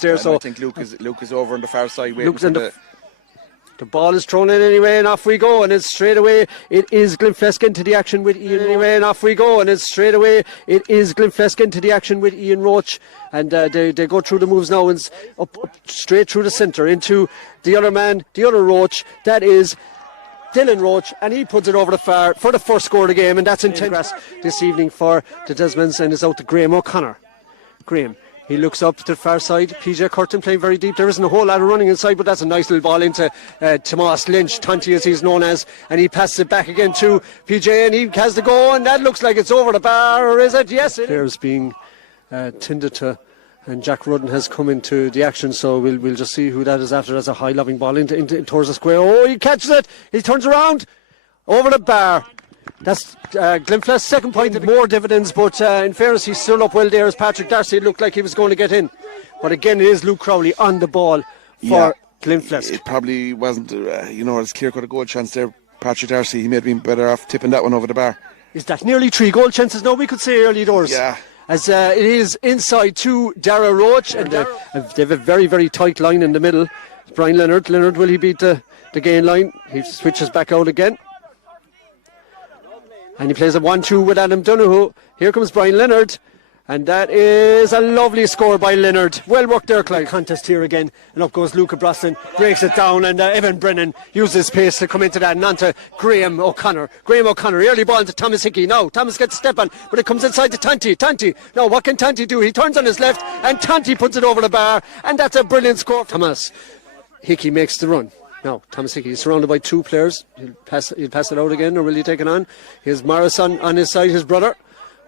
there, so I think Luke is over on the far side waiting for the ball is thrown in anyway, and off we go, and it's straight away. It is Glenflesk into the action with Ian anyway, and off we go, and it's straight away. It is Glenflesk into the action with Ian Roach, and they go through the moves now, and up straight through the centre into the other man, the other Roach. That is Dylan Roach, and he puts it over the far for the first score of the game, and that's in grass this evening for the Desmonds, and it's out to Graham O'Connor. Graham. He looks up to the far side. PJ Curtin playing very deep. There isn't a whole lot of running inside, but that's a nice little ball into Tomas Lynch, Tonty as he's known as, and he passes it back again to PJ, and he has the go, and that looks like it's over the bar, or is it? Yes, it is. Being tended to, and Jack Rudden has come into the action, so we'll just see who that is after. That's a high lobbing ball into towards the square. Oh, he catches it. He turns around over the bar. That's Glenflesk's second point, more dividends, but in fairness, he stood up well there as Patrick Darcy. It looked like he was going to get in. But again, it is Luke Crowley on the ball for Glenflesk. It probably wasn't, as Keir could have got a chance there. Patrick Darcy, he may have been better off tipping that one over the bar. Is that nearly 3 goal chances now, we could say, early doors? Yeah. As it is inside to Dara Roach, and they have a very, very tight line in the middle. Brian Leonard, will he beat the gain line? He switches back out again. And he plays a 1-2 with Adam Donoghue. Here comes Brian Leonard. And that is a lovely score by Leonard. Well worked there, Clyde. Contest here again. And up goes Luca Brosnan. Breaks it down. And Evan Brennan uses pace to come into that. And on to Graham O'Connor. Early ball to Thomas Hickey. Now Thomas gets a step on. But it comes inside to Tonty. Now what can Tonty do? He turns on his left. And Tonty puts it over the bar. And that's a brilliant score. Thomas Hickey makes the run. Now, Thomas Hickey is surrounded by 2 players. He'll pass it out again, or will he take it on? Here's Morris on his side, his brother.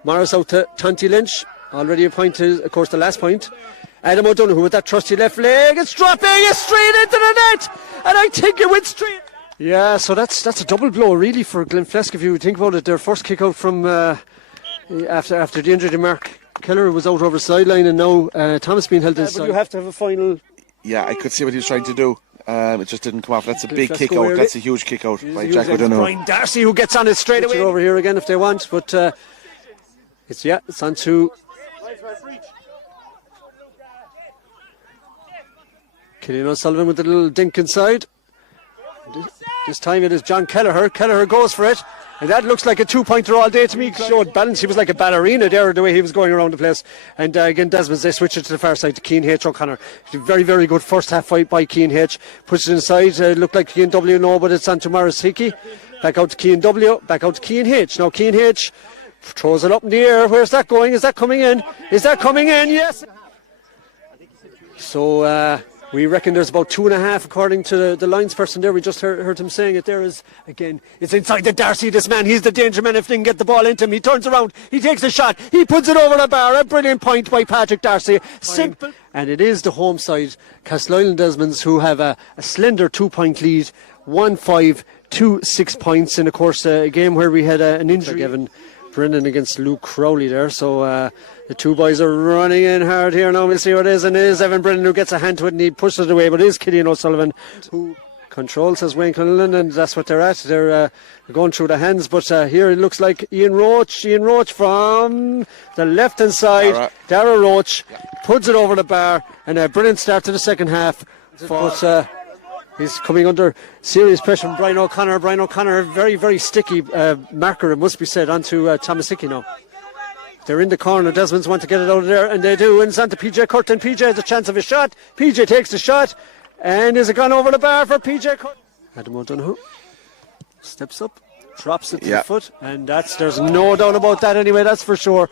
Morris out to Tonty Lynch. Already a point, of course, the last point. Adam O'Donoghue with that trusty left leg. It's dropping, it's straight into the net. And I think it went straight. Yeah, so that's a double blow, really, for Glenflesk, if you think about it. Their first kick out from after the injury to Mark Keller was out over the sideline, and now Thomas being held inside. But you have to have a final. Yeah, I could see what he was trying to do. It just didn't come off. That's a big kick out. That's a huge kick out by Jack O'Donoghue. Brian Darcy who gets on it straight away. Over here again if they want, but it's on to Killian O'Sullivan with the little dink inside. This time it is John Kelleher. Kelleher goes for it. And that looks like a 2-pointer all day to me. Showed balance. He was like a ballerina there, the way he was going around the place. And again, Desmonds, they switch it to the far side to Keane H. O'Connor. Very, very good first half fight by Keane H. Puts it inside. Looked like Keane W. No, but it's on to Morris Hickey. Back out to Keane W. Back out to Keane H. Now Keane H. throws it up in the air. Where's that going? Is that coming in? Yes. So we reckon there's about 2.5 according to the lines person there. We just heard him saying it there. Is again, it's inside the Darcy. This man, he's the danger man. If they can get the ball into him, he turns around, he takes a shot, he puts it over the bar. A brilliant point by Patrick Darcy. Simple. And it is the home side, Castleisland Desmonds, who have a slender 2-point lead, 1-5 to 6 points in, of course, a game where we had an injury. Evan Brennan against Luke Crowley there. So the two boys are running in hard here now. We'll see what it is. And it is Evan Brennan who gets a hand to it and he pushes it away. But it is Killian O'Sullivan who controls, says Wayne Cullinan, and that's what they're at. They're going through the hands. But here it looks like Ian Roach from the left hand side. Dara Roach puts it over the bar. And a brilliant start to the second half. But he's coming under serious pressure from Brian O'Connor. Brian O'Connor, very, very sticky marker, it must be said, onto Thomas Hickey now. They're in the corner. Desmonds want to get it out of there, and they do. And it's on to PJ Curtin. PJ has a chance of a shot. PJ takes the shot. And is it gone over the bar for PJ Curtin? Adam O'Donoghue steps up, drops it to the foot. And there's no doubt about that anyway, that's for sure.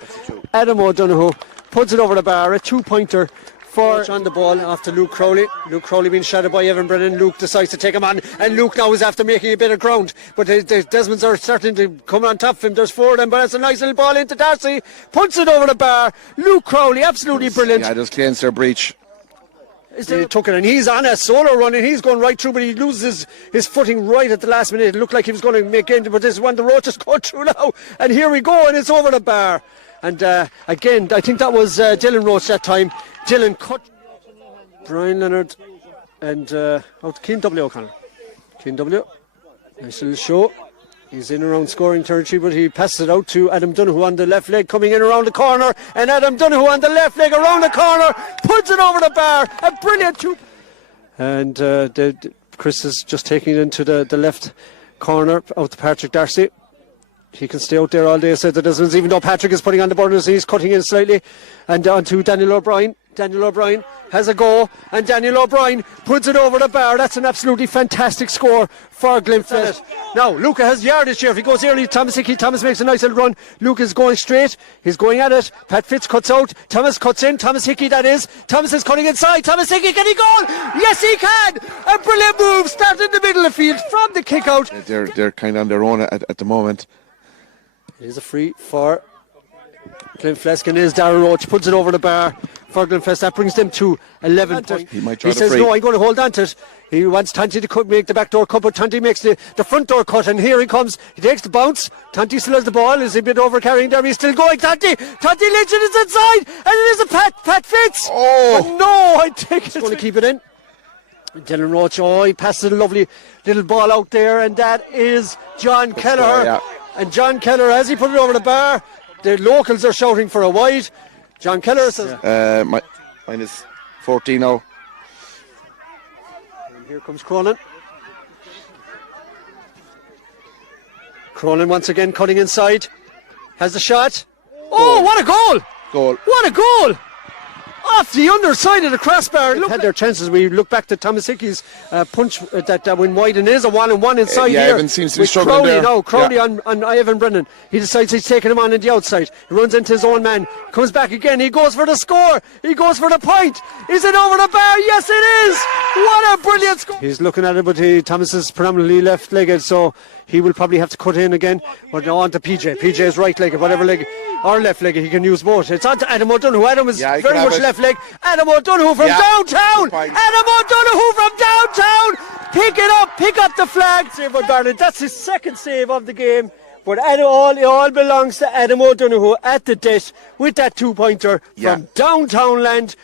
Adam O'Donoghue puts it over the bar, a 2-pointer. On the ball after Luke Crowley. Luke Crowley being shadowed by Evan Brennan. Luke decides to take him on, and Luke now is after making a bit of ground. But the Desmonds are starting to come on top of him. There's 4 of them, but it's a nice little ball into Darcy. Puts it over the bar. Luke Crowley, absolutely brilliant. Yeah, just cleans their breach. He took it, and he's on a solo run, and he's going right through, but he loses his footing right at the last minute. It looked like he was going to make it, but this is when the Roaches go through now. And here we go, and it's over the bar. And again, I think that was Dylan Roach that time. Dylan cut Brian Leonard and out to Keane W. O'Connor. Keane W. Nice little show. He's in around scoring territory, but he passes it out to Adam Donoghue on the left leg, coming in around the corner, and Adam Donoghue on the left leg around the corner, puts it over the bar, a brilliant two. And Chris is just taking it into the left corner out to Patrick Darcy. He can stay out there all day, said the Desmonds, even though Patrick is putting on the burners, he's cutting in slightly. And on to Daniel O'Brien. Daniel O'Brien has a go, and Daniel O'Brien puts it over the bar. That's an absolutely fantastic score for Glenflesk. Now, Luca has yardage here. If he goes early, Thomas Hickey. Thomas makes a nice little run. Luca is going straight. He's going at it. Pat Fitz cuts out. Thomas cuts in. Thomas Hickey, that is. Thomas is cutting inside. Thomas Hickey, can he go? Yes, he can. A brilliant move. Start in the middle of the field from the kick out. They're kind of on their own at the moment. It is a free for Glenflesk, and there's Darrell Roach, puts it over the bar for Glenflesk. That brings them to 11 points. He might try He says, free. no, I'm going to hold on to it. He wants Tanti to make the back door cut, but Tanti makes the front door cut, and here he comes. He takes the bounce. Tanti still has the ball. Is a bit over carrying there. He's still going. Tanti Lynch is inside, and it is a Pat Fitz. Oh. But no, I think it's going to keep it in. Dylan Roach, he passes a lovely little ball out there, and that is John Kelleher. Yeah. And John Kelleher, as he put it over the bar, the locals are shouting for a wide. John Kelleher says... Minus 14 now. And here comes Cronin. Cronin once again cutting inside. Has the shot. Oh, what a goal! Goal. What a goal! Off the underside of the crossbar. Look, had their chances. We look back to Thomas Hickey's punch that went wide, and is a 1-on-1 inside here. Evan seems to be with struggling Crowley there. now. Crowley on Ivan Brennan. He decides he's taking him on the outside. He runs into his own man. Comes back again. He goes for the score. He goes for the point. Is it over the bar? Yes, it is. What a brilliant score. He's looking at it, but Thomas is predominantly left-legged, so he will probably have to cut in again. But now on to PJ. PJ is right-legged, whatever leg, or left-legged. He can use both. It's on to Adam O'Donoghue. Adam is very much left-leg. Adam O'Donoghue from downtown. Adam O'Donoghue from downtown. Pick up the flag. Save by Barnett. That's his second save of the game. But it all belongs to Adam O'Donoghue at the desk with that two-pointer from downtown land.